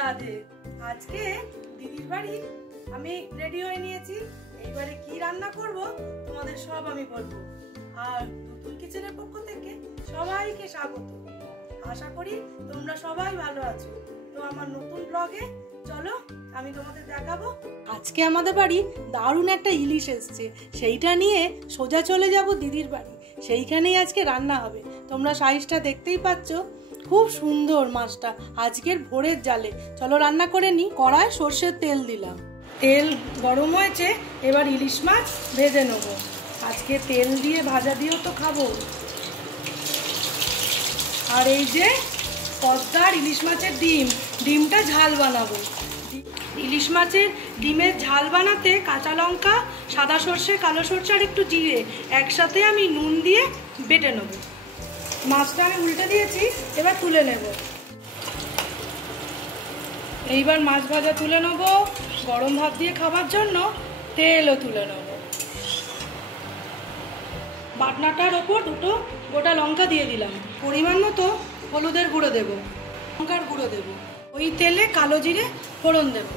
রাধে। আজকে দিদির বাড়ি আমি রেডি হয়ে নিয়েছি। এইবারে কি রান্না করব তোমাদের সব আমি বলবো। আর নতুন কিচেনের পক্ষ থেকে সবাইকে স্বাগত। আশা করি তোমরা সবাই ভালো আছো। তো আমার নতুন ব্লগে চলো আমি তোমাদের দেখাবো। আজকে আমাদের বাড়ি দারুণ একটা ইলিশ এসছে, সেইটা নিয়ে সোজা চলে যাব দিদির বাড়ি। সেইখানেই আজকে রান্না হবে। তোমরা সাইজটা দেখতেই পাচ্ছ, খুব সুন্দর মাছটা আজকের ভোরের জালে। চলো রান্না করে নি। কড়ায় সর্ষের তেল দিলাম, তেল গরম হয়েছে, এবার ইলিশ মাছ ভেজে নেব। আজকে তেল দিয়ে ভাজা দিয়েও তো খাবো। আর এই যে পদ্মার ইলিশ মাছের ডিমটা ঝাল বানাবো। ইলিশ মাছের ডিমের ঝাল বানাতে কাঁচা লঙ্কা, সাদা সর্ষে, কালো সর্ষে আর একটু জিরে একসাথে আমি নুন দিয়ে বেটে নেব। মাছটা আমি উল্টে দিয়েছি, এবার তুলে নেব। এইবার মাছ ভাজা তুলে নেব। গরম ভাত দিয়ে খাবার জন্য তেলও তুলে নেব। বাটনাটার ওপর দুটো গোটা লঙ্কা দিয়ে দিলাম। পরিমাণ মতো হলুদের গুঁড়ো দেব, লঙ্কার গুঁড়ো দেব। ওই তেলে কালো জিরে ফোড়ন দেব।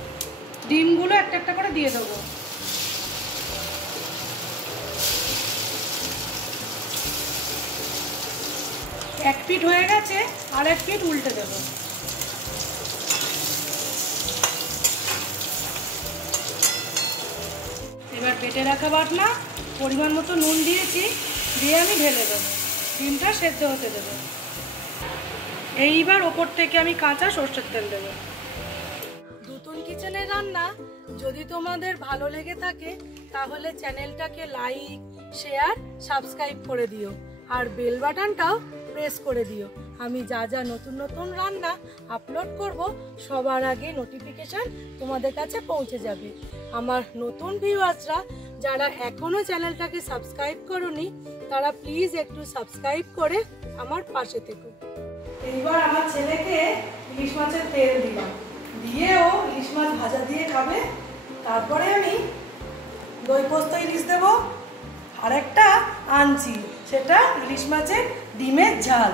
ডিমগুলো একটা একটা করে দিয়ে দেবো। এক পিঠ হয়ে গেছে, আর এক পিঠ উল্টে দেব। এবার পেটে রাখা বাটনা পরিমাণ মতো নুন দিয়েছি, দিয়ে আমি ঢেলে দেবো। ডিমটা সেদ্ধ হতে দেবো। এইবার ওপর থেকে আমি কাঁচা সর্ষের তেল দেবো। নতুন কিচেনের রান্না যদি তোমাদের ভালো লেগে থাকে তাহলে চ্যানেলটাকে লাইক, শেয়ার, সাবস্ক্রাইব করে দিও। আর বেল বাটনটাও প্রেস করে দিও। আমি যা যা নতুন নতুন রান্না আপলোড করব সবার আগে নোটিফিকেশান তোমাদের কাছে পৌঁছে যাবে। আমার নতুন ভিউয়ার্সরা যারা এখনও চ্যানেলটাকে সাবস্ক্রাইব করোনি তারা প্লিজ একটু সাবস্ক্রাইব করে আমার পাশে থেকো। এইবার আমার ছেলেকে ইলিশ মাছের তেল দিলাম, দিয়ে ও ইলিশ মাছ ভাজা দিয়ে খাবে। তারপরে আমি দই পোস্ত ইলিশ দেবো। আর একটা আনছি, সেটা ইলিশ মাছের ডিমের ঝাল।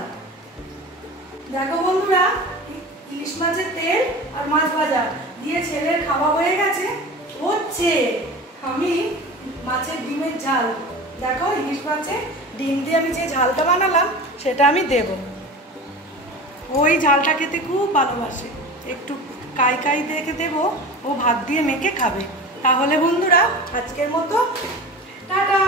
দেখো বন্ধুরা, ইলিশ মাছের তেল আর মাছ ভাজা দিয়ে ছেলের খাওয়া হয়ে গেছে। হচ্ছে আমি মাছের ডিমের ঝাল, দেখো ইলিশ মাছের ডিম দিয়ে আমি যে ঝালটা বানালাম সেটা আমি দেব। ওই ঝালটা খেতে খুব ভালোবাসে। একটু কাই কাই দেখে দেবো, ও ভাত দিয়ে মেখে খাবে। তাহলে বন্ধুরা আজকের মতো টাটা।